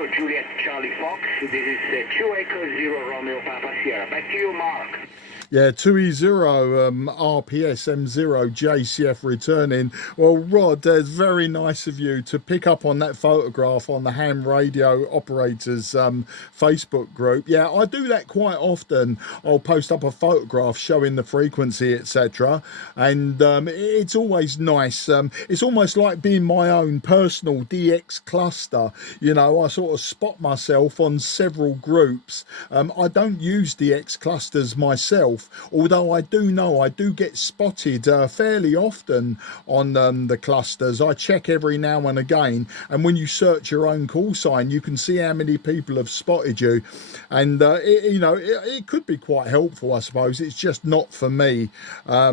2E0 Juliet Charlie Fox. This is 2 Echo 0 Romeo Papa Sierra. Back to you, Mark. Yeah, 2E0RPS M0 JCF returning. Well, Rod, it's very nice of you to pick up on that photograph on the ham radio operators Facebook group. Yeah, I do that quite often. I'll post up a photograph showing the frequency, etc. And it's always nice. It's almost like being my own personal DX cluster. You know, I sort of spot myself on several groups. I don't use DX clusters myself, although I do know I do get spotted fairly often on the clusters. I check every now and again, and when you search your own call sign, you can see how many people have spotted you, and it could be quite helpful, I suppose. It's just not for me. I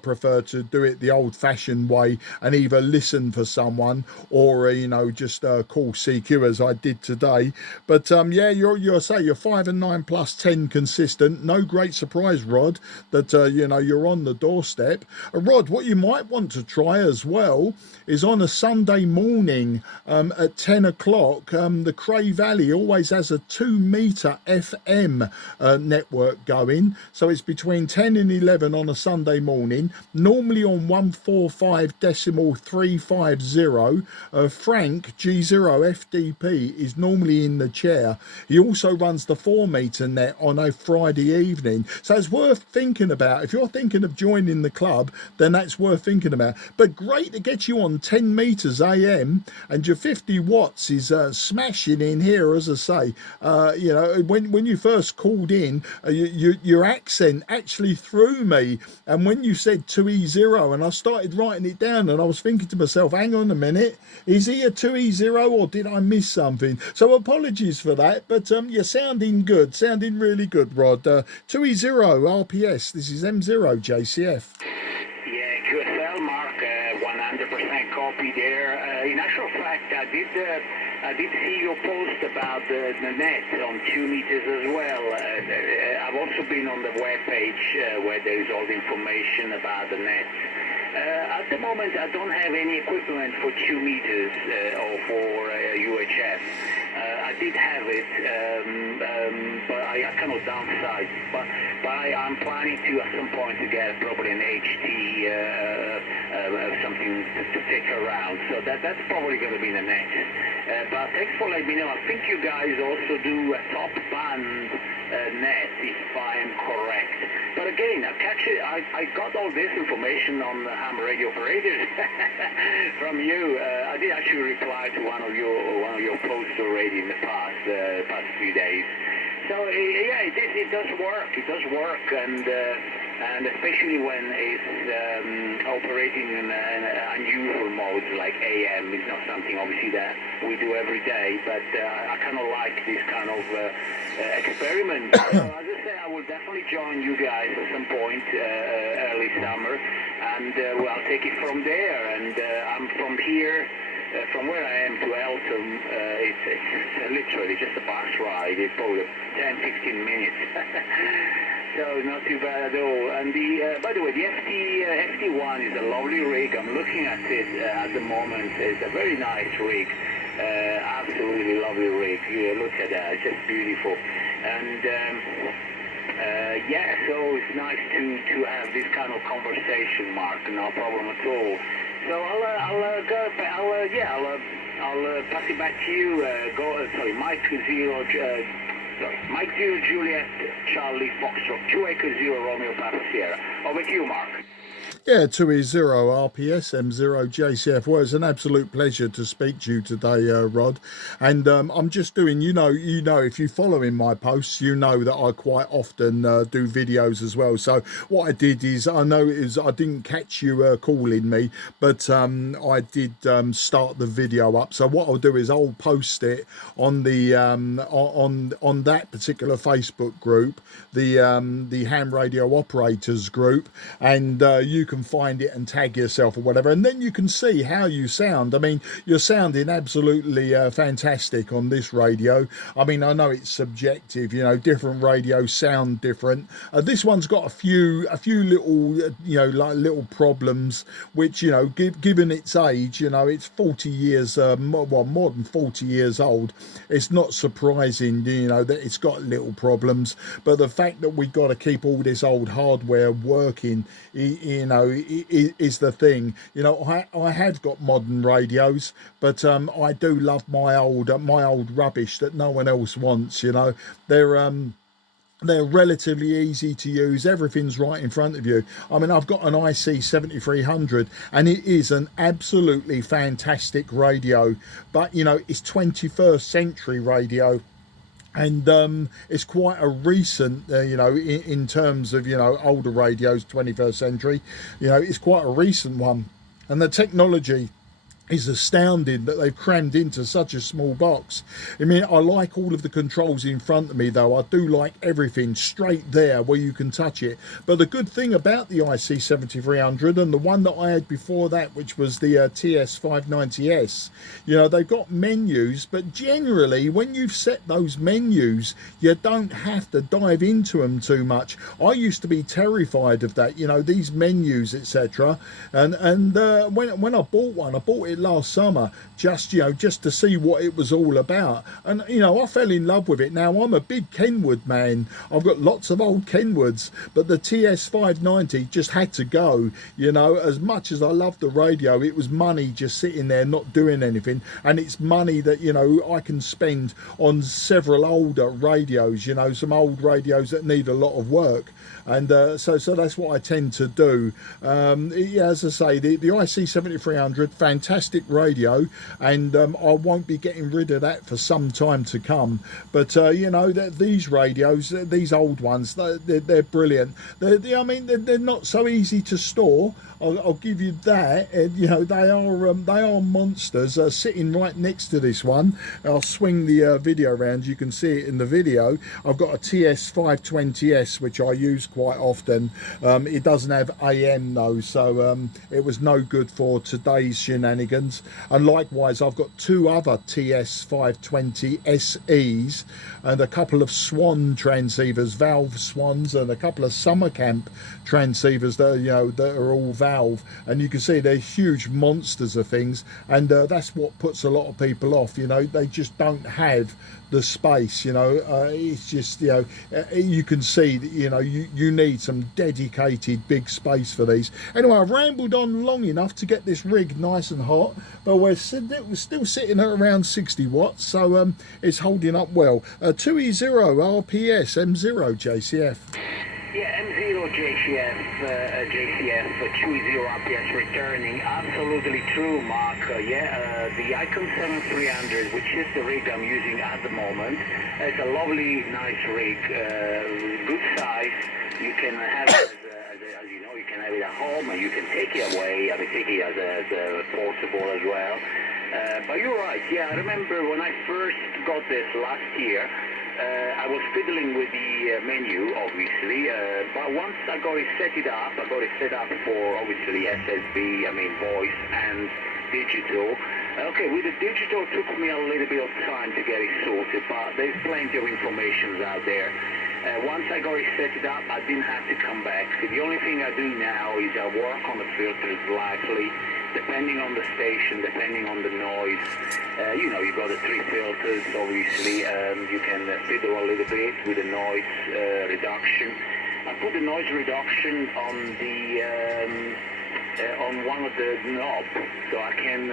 prefer to do it the old-fashioned way and either listen for someone or just call CQ as I did today. But yeah, you're 5 and 9 plus 10 consistent. No great surprise, Rod, that you're on the doorstep. Rod, what you might want to try as well is on a Sunday morning at 10 o'clock. The Cray Valley always has a 2-meter FM network going, so it's between 10 and 11 on a Sunday morning, normally on 145.350. Frank G0 FDP is normally in the chair. He also runs the 4-meter net on a Friday evening, so it's worth thinking about. If you're thinking of joining the club, then that's worth thinking about. But great to get you on 10 meters AM, and your 50 watts is smashing in here, as I say. When you first called in, your accent actually threw me, and when you said 2E0, and I started writing it down, and I was thinking to myself, hang on a minute, is he a 2E0 or did I miss something? So apologies for that, but you're sounding good, sounding really good, Rod. 2E0RPS, this is M0 JCF. Yeah, QSL, Mark, 100% copy there. In actual fact, I did see your post about the net on 2 meters as well. I've also been on the web page where there is all the information about the net. At the moment, I don't have any equipment for 2 meters or for UHF. I did have it, but I cannot downsize. But I'm planning to at some point to get probably an HT, something to take around. So that's probably going to be the next. But thanks for letting me know. I think you guys also do a top band net, if I am correct. But again, I got all this information on the ham radio operators from you. I did actually reply to one of your posts already in the past few days. So yeah, it does work. It does work, and especially when it's operating in unusual modes like AM. It's not something obviously that we do every day, but I kind of like this kind of experiment. So as I say, I will definitely join you guys at some point early summer, and I'll take it from there. And I'm from here. From where I am to Eltham, it's literally just a bus ride. It's probably 10-15 minutes. So not too bad at all. And by the way, the FT-ONE is a lovely rig. I'm looking at it at the moment. It's a very nice rig. Absolutely lovely rig. Yeah, look at that. It's just beautiful. And yeah, so it's nice to have this kind of conversation, Mark. No problem at all. So I'll pass it back to you. Mike 0 Juliet Charlie Foxtrot 2 Echo 0 Romeo Papa Sierra. Over to you, Mark. Yeah, 2E0RPS M0 JCF. Well, it's an absolute pleasure to speak to you today, Rod. And I'm just doing, if you follow in my posts, you know that I quite often do videos as well. So what I did is, I didn't catch you calling me, but I did start the video up. So what I'll do is I'll post it on the on that particular Facebook group, the ham radio operators group, and you can can find it and tag yourself or whatever, and then you can see how you sound. I mean, you're sounding absolutely fantastic on this radio. I mean, I know it's subjective, you know, different radios sound different. This one's got a few little like little problems, which, you know, given its age, you know, it's 40 years more than 40 years old. It's not surprising, you know, that it's got little problems, but the fact that we got to keep all this old hardware working, you know, is the thing. You know, I have got modern radios, but I do love my old rubbish that no one else wants. You know, they're relatively easy to use. Everything's right in front of you. I mean, I've got an IC 7300 and it is an absolutely fantastic radio, but you know, it's 21st century radio, and it's quite a recent you know, in terms of, you know, older radios, 21st century, you know, it's quite a recent one, and the technology is astounding that they've crammed into such a small box. I mean, I like all of the controls in front of me, though. I do like everything straight there where you can touch it. But the good thing about the IC 7300 and the one that I had before that, which was the TS590S, you know, they've got menus, but generally when you've set those menus, you don't have to dive into them too much. I used to be terrified of that, you know, these menus, etc. And when I bought one, I bought it last summer, just, you know, just to see what it was all about, and you know, I fell in love with it. Now, I'm a big Kenwood man. I've got lots of old Kenwoods, but the TS590 just had to go. You know, as much as I love the radio, it was money just sitting there not doing anything, and it's money that, you know, I can spend on several older radios, you know, some old radios that need a lot of work. And so that's what I tend to do. Yeah, as I say, the IC 7300, fantastic radio, and I won't be getting rid of that for some time to come. But you know, these radios, these old ones, they're brilliant. I mean, they're not so easy to store. I'll give you that. You know, they are monsters. Sitting right next to this one, I'll swing the video around. You can see it in the video. I've got a TS520S, which I use quite often. It doesn't have AM though, so it was no good for today's shenanigans. And likewise, I've got two other TS520 SEs and a couple of Swan transceivers, valve Swans, and a couple of Summer Camp transceivers that are, you know, that are all valve, and you can see they're huge monsters of things, and that's what puts a lot of people off. You know, they just don't have the space, you know. It's just, you know, you can see that, you know, you need some dedicated big space for these. Anyway, I've rambled on long enough to get this rig nice and hot, but we're still sitting at around 60 watts, so it's holding up well. 2E0RPS M0 JCF. Yeah, M0 JCF, 2E0RPS returning. Absolutely true, Mark. The Icon 7300, which is the rig I'm using at the moment, it's a lovely, nice rig, good size. You can have it as you know, you can have it at home, and you can take it away. I mean, take it as a portable as well. But you're right. Yeah, I remember when I first got this last year. I was fiddling with the menu, obviously, but once I got it set up for, obviously, SSB, I mean, voice and digital. Okay, with the digital, it took me a little bit of time to get it sorted, but there's plenty of information out there. Once I got it set up, I didn't have to come back. The only thing I do now is I work on the filters lightly, depending on the station, depending on the noise. You know, you got the three filters, obviously. You can fiddle a little bit with the noise reduction. I put the noise reduction on the on one of the knobs, so I can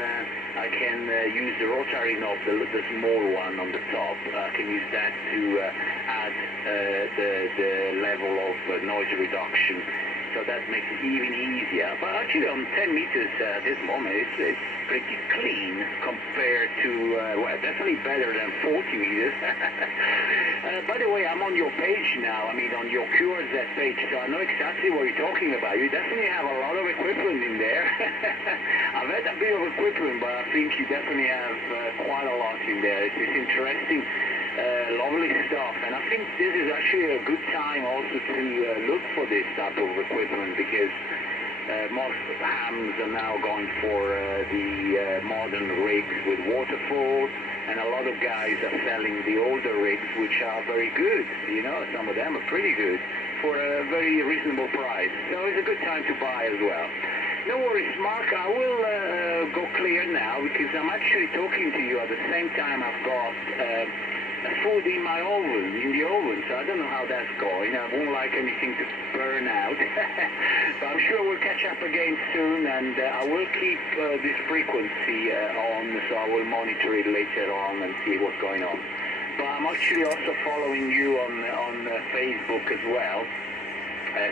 use the rotary knob, the small one on the top. I can use that to add the level of noise reduction. So that makes it even easier. But actually on 10 meters at this moment, it's pretty clean compared to, well, definitely better than 40 meters. By the way, I'm on your page now, I mean on your QRZ page, so I know exactly what you're talking about. You definitely have a lot of equipment in there. I've had a bit of equipment, but I think you definitely have quite a lot in there. It's interesting. Lovely stuff, and I think this is actually a good time also to look for this type of equipment, because Most hams are now going for the modern rigs with waterfalls, and a lot of guys are selling the older rigs, which are very good. You know, some of them are pretty good for a very reasonable price. So it's a good time to buy as well. No worries, Mark. I will go clear now because I'm actually talking to you at the same time I've got food in my oven, so I don't know how that's going. I won't like anything to burn out. But I'm sure we'll catch up again soon, and I will keep this frequency on, so I will monitor it later on and see what's going on. But I'm actually also following you on Facebook as well,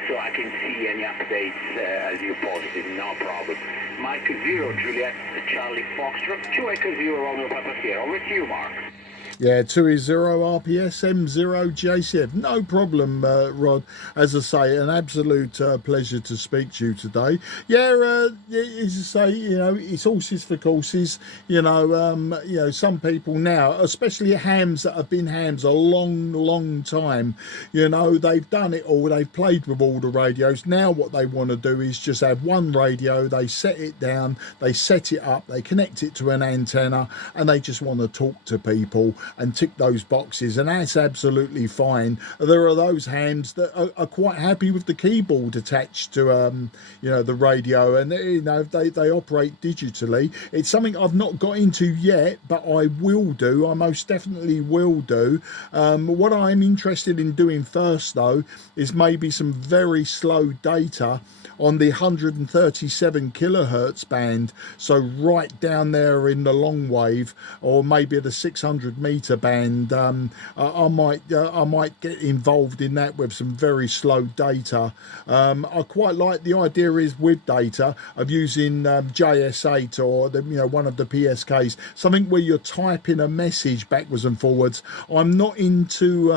so I can see any updates as you posted, no problem. Mike 0, Juliet, Charlie Foxtrot, 2 Echo 0, Romeo Papa Sierra. Over to you, Mark. Yeah, 2E0RPS, M0JCF. No problem, Rod. As I say, an absolute pleasure to speak to you today. Yeah, as I say, you know, it's horses for courses. You know, some people now, especially hams that have been hams a long time, you know, they've done it all. They've played with all the radios. Now what they want to do is just have one radio. They set it down, they set it up, they connect it to an antenna, and they just want to talk to people and tick those boxes, and that's absolutely fine. There are those hams that are quite happy with the keyboard attached to you know, the radio, and you know, they operate digitally. It's something I've not got into yet, but I will do. I most definitely will do. What I'm interested in doing first though is maybe some very slow data on the 137 kilohertz band, so right down there in the long wave, or maybe the 600 meter band. I might get involved in that with some very slow data. I quite like the idea is with data of using JS8 or the, you know, one of the PSKs, something where you're typing a message backwards and forwards. I'm not into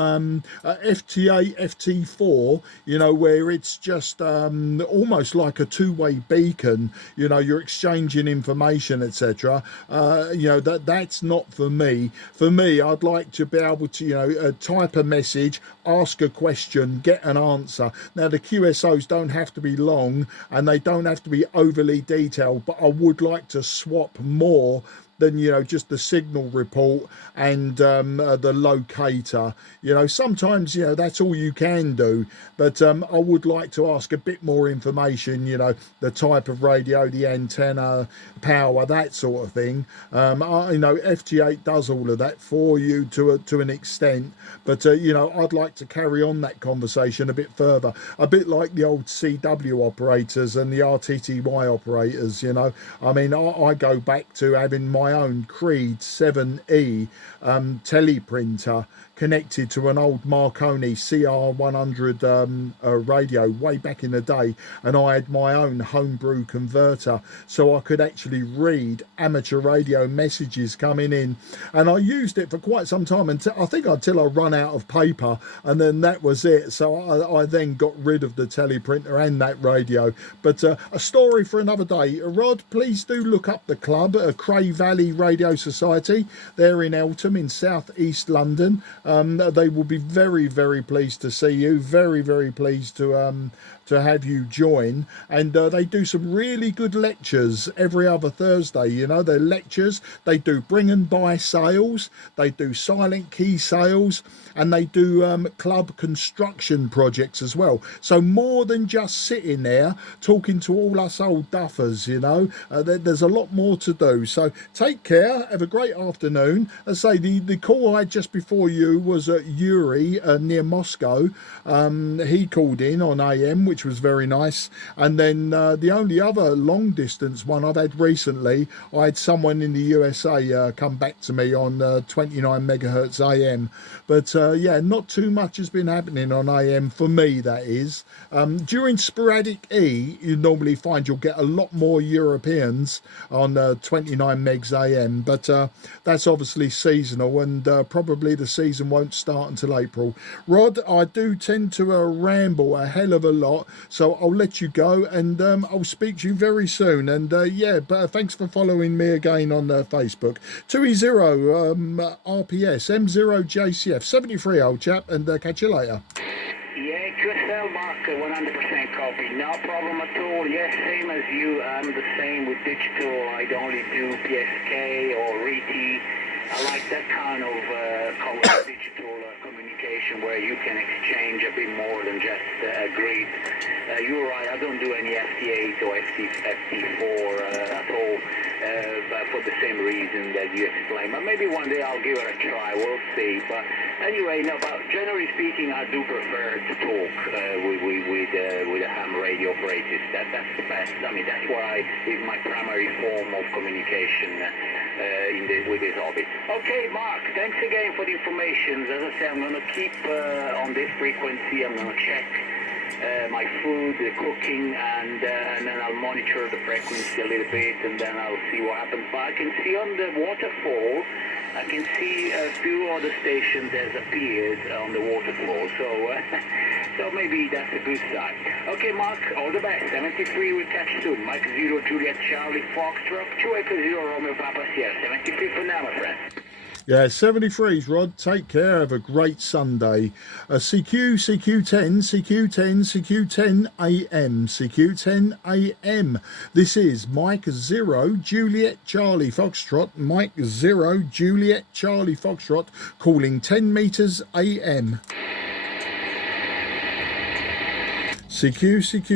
FT8, FT4, you know, where it's just almost like a two-way beacon. You know, you're exchanging information, etc. You know, that's not for me. For me, I'd like to be able to, you know, type a message, ask a question, get an answer. Now, the QSOs don't have to be long and they don't have to be overly detailed, but I would like to swap more than, you know, just the signal report and the locator. You know, sometimes, you know, that's all you can do, but I would like to ask a bit more information, you know, the type of radio, the antenna, power, that sort of thing. You know, FT8 does all of that for you to an extent, but you know, I'd like to carry on that conversation a bit further, a bit like the old CW operators and the RTTY operators. You know, I mean, I go back to having my own Creed 7E teleprinter connected to an old Marconi CR100 radio way back in the day, and I had my own homebrew converter so I could actually read amateur radio messages coming in, and I used it for quite some time until I run out of paper, and then that was it. So I then got rid of the teleprinter and that radio. But a story for another day. Rod, please do look up the club, Cray Valley Radio Society. They're in Eltham in South East London. They will be very pleased to see you, very pleased to have you join, and they do some really good lectures every other Thursday. You know, their lectures, they do bring and buy sales, they do silent key sales, and they do club construction projects as well. So more than just sitting there talking to all us old duffers, you know, there's a lot more to do. So take care, have a great afternoon. As I say, the call I had just before you was Yuri near Moscow. He called in on AM, which was very nice. And then the only other long distance one I've had recently, I had someone in the USA come back to me on 29 megahertz AM. But yeah, not too much has been happening on AM for me, that is. During sporadic E, you normally find you'll get a lot more Europeans on 29 megs AM, but that's obviously seasonal, and probably the season won't start until April. Rod, I do tend to ramble a hell of a lot, so I'll let you go, and I'll speak to you very soon. And yeah, but thanks for following me again on Facebook. 2E0RPS, M0JCF, 73 old chap, and catch you later. Yeah, QSL Mark 100% copy. No problem at all. Yes, same as you. I'm the same with digital. I only do PSK or RETI. I like that kind of digital communication where you can exchange a bit more than just grid. You're right, I don't do any FT8 or FT4 at all, but for the same reason that you explained. But maybe one day I'll give it a try, we'll see. But anyway, no, but generally speaking, I do prefer to talk with the ham radio operators. That's the best. I mean, that's why is my primary form of communication with this hobby. Okay, Mark, thanks again for the information. As I say, I'm going to keep on this frequency. I'm going to check my food, the cooking, and then I'll monitor the frequency a little bit, and then I'll see what happens. But I can see on the waterfall, I can see a few other stations has appeared on the waterfall, so so maybe that's a good sign. Okay, Mark, all the best. 73, we'll catch you soon. Mike 0 Juliet Charlie Foxtrot 2 Echo 0 Romeo Papa Sierra. 73 for now, my friend. Yeah, 73s, Rod. Take care. Have a great Sunday. CQ10, CQ10, CQ10 AM, CQ10 AM. This is Mike 0 Juliet Charlie Foxtrot, Mike 0 Juliet Charlie Foxtrot, calling 10 meters AM. CQ.